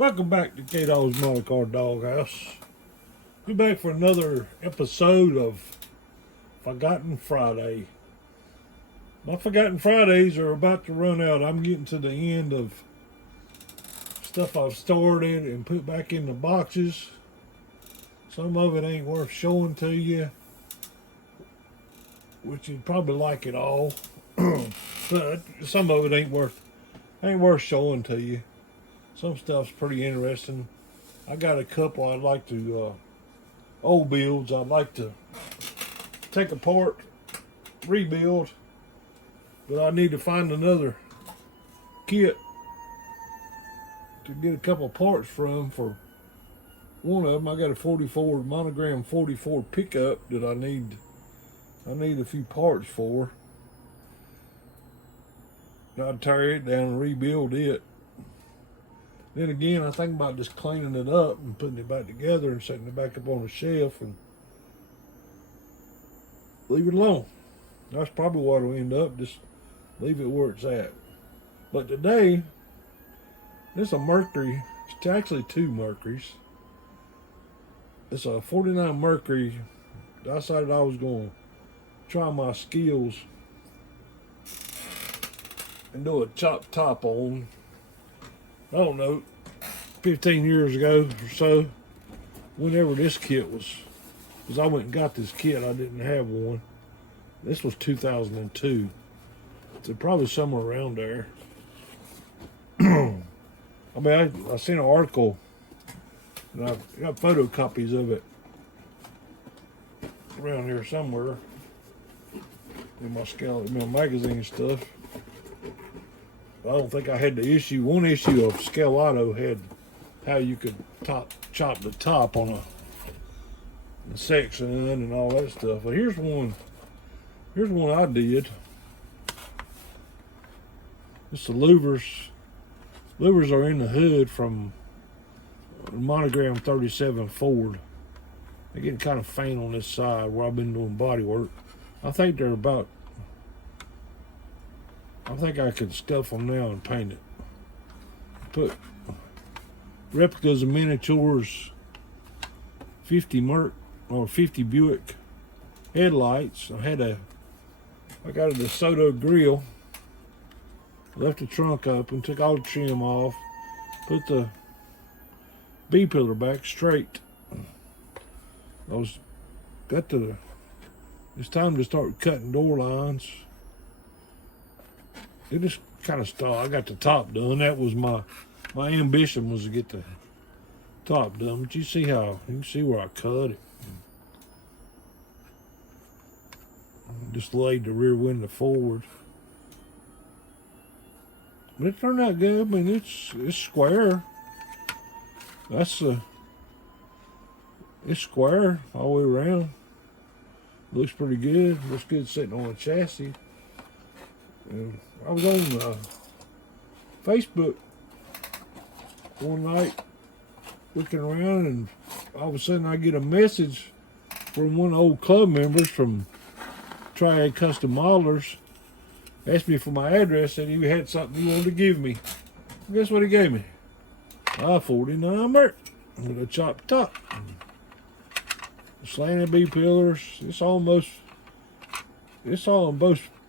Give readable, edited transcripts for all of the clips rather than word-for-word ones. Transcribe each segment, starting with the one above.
Welcome back to K-Dog's Motorcar Doghouse. We're back for another episode of Forgotten Friday. My Forgotten Fridays are about to run out. I'm getting to the end of stuff I've stored in and put back in the boxes. Some of it ain't worth showing to you, which you'd probably like it all. But some of it ain't worth showing to you. Some stuff's pretty interesting. I got a couple I'd like to, old builds I'd like to take apart, rebuild, but I need to find another kit to get a couple parts from. For one of them, I got a 44 monogram 44 pickup that I need a few parts for. I'd tear it down and rebuild it. Then again, I think about just cleaning it up and putting it back together and setting it back up on a shelf and leave it alone. That's probably what it'll end up, just leave it where it's at. But today, this is a Mercury. It's actually two Mercuries. It's a 49 Mercury. I decided I was going to try my skills and do a chop top on. I don't know, 15 years ago or so, whenever this kit was, because I went and got this kit, I didn't have one. This was 2002, so probably somewhere around there. I mean, I seen an article, and I got photocopies of it around here somewhere in my magazine stuff. I don't think I had the issue. One issue of Scale had how you could chop the top on a section and all that stuff. But here's one I did. It's the louvers. Louvers are in the hood from monogram 37 Ford. They're getting kind of faint on this side where I've been doing body work. I think they're about. I think I could stuff them now and paint it. Put replicas of miniatures, 50 Merc or 50 Buick headlights. I got a DeSoto grill. Left the trunk open, took all the trim off, put the B pillar back straight. It's time to start cutting door lines. It just kind of stopped. I got the top done. That was my ambition, was to get the top done. But you can see where I cut it. Just laid the rear window forward. But it turned out good. I mean, it's square. It's square all the way around. Looks pretty good. Looks good sitting on a chassis. And I was on Facebook one night looking around, and all of a sudden I get a message from one of the old club members from Triad Custom Modelers. Asked me for my address, said he had something he wanted to give me. Guess what he gave me? A 49 Merc with a chopped top. Slanted B pillars. It's almost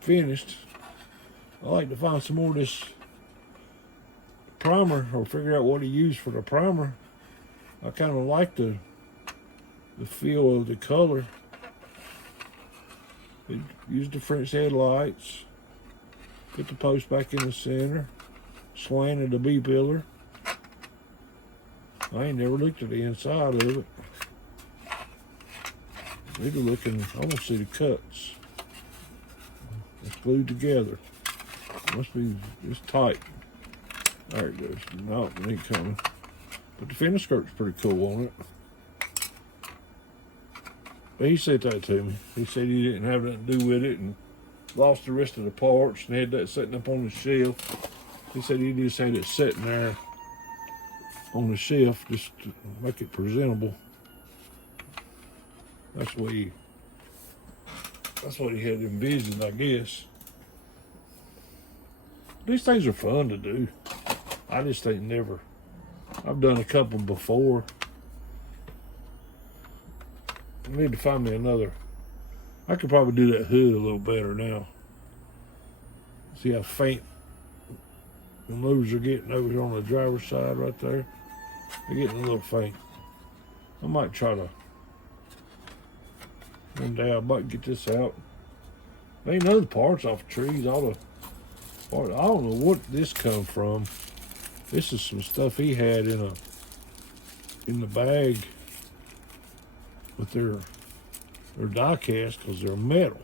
finished. I like to find some more of this primer, or figure out what he used for the primer. I kind of like the feel of the color. He used the French headlights. Put the post back in the center. Slanted the B pillar. I ain't never looked at the inside of it. Maybe looking, I want to see the cuts. It's glued together. Must be, it's tight. There it goes. No, it ain't coming. But the fender skirt's pretty cool on it. But he said that to me. He said he didn't have nothing to do with it and lost the rest of the parts and had that sitting up on the shelf. He said he just had it sitting there on the shelf just to make it presentable. That's what he had envisioned, I guess. These things are fun to do. I just ain't never I've done a couple before. I need to find me another. I could probably do that hood a little better now. See how faint the moves are getting over here on the driver's side right there? They're getting a little faint. I might try to, one day I might get this out. There ain't other parts off the trees. All the parts, I don't know what this come from. This is some stuff he had in the bag with their die cast because they're metal.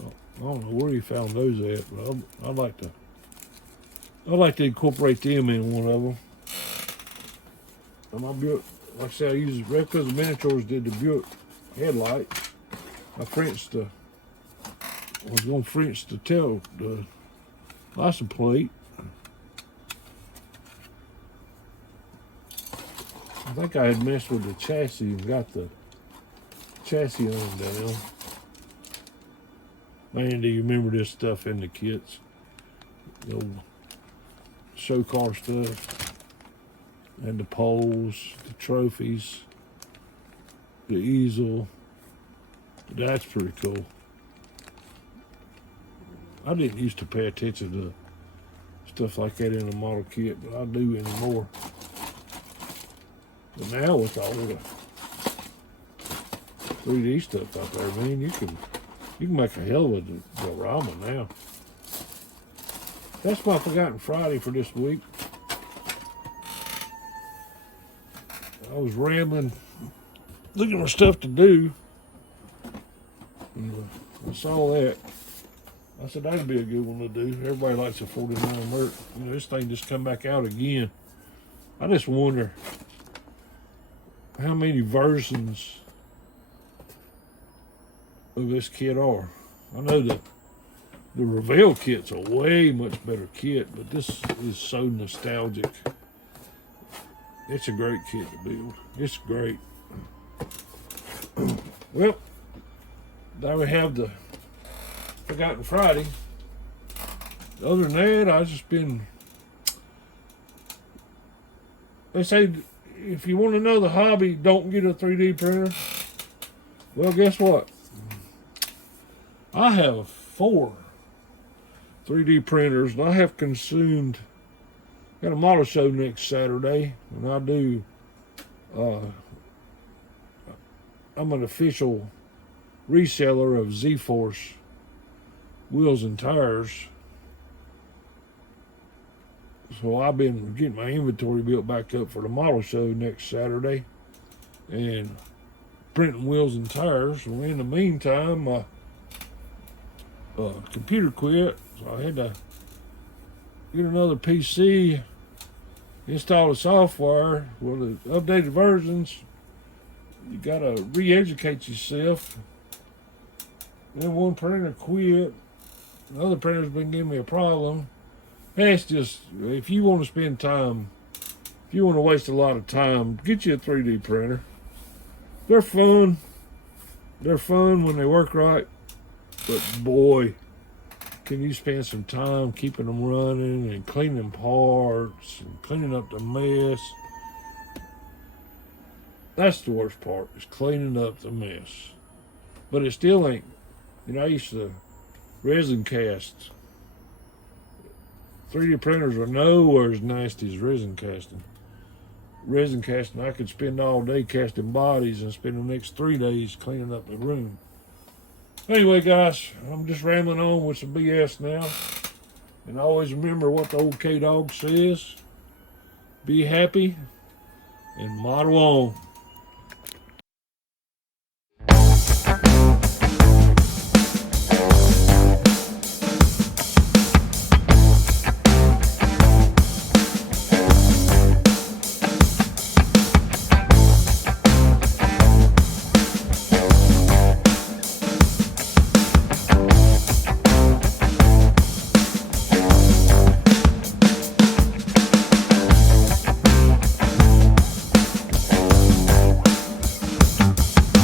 Well, I don't know where he found those at, but I'd like to incorporate them in one of them. And my Buick, like I said, I used replicas and miniatures, did the Buick headlight. I was going to French the license plate. I think I had messed with the chassis and got the chassis on down. Man, do you remember this stuff in the kits? The old show car stuff. And the poles, the trophies, the easel. That's pretty cool. I didn't used to pay attention to stuff like that in a model kit, but I do anymore. But now with all the 3D stuff out there, man, you can make a hell of a diorama now. That's my Forgotten Friday for this week. I was rambling, looking for stuff to do, and I saw that. I said that'd be a good one to do. Everybody likes a 49 Merc. You know, this thing just come back out again. I just wonder how many versions of this kit are. I know that the Reveal kit's a way much better kit, but this is so nostalgic. It's a great kit to build. It's great. Well, there we have the Forgotten Friday. Other than that, I've just been... They say if you want to know the hobby, don't get a 3D printer. Well, guess what? I have 4 3D printers, and I have consumed... Got a model show next Saturday, and I do... I'm an official reseller of Z-Force wheels and tires. So I've been getting my inventory built back up for the model show next Saturday and printing wheels and tires. Well, in the meantime, my computer quit, so I had to get another PC, install the software. Well, the updated versions, you gotta re-educate yourself. Then one printer quit. Another printer's been giving me a problem. That's just, if you want to spend time, if you want to waste a lot of time, get you a 3D printer. They're fun. They're fun when they work right. But boy, can you spend some time keeping them running and cleaning parts and cleaning up the mess. That's the worst part, is cleaning up the mess. But it still ain't, you know, I used to resin cast. 3D printers are nowhere as nasty as resin casting. Resin casting, I could spend all day casting bodies and spend the next 3 days cleaning up the room. Anyway, guys, I'm just rambling on with some BS now. And always remember what the old K-Dog says. Be happy and model on.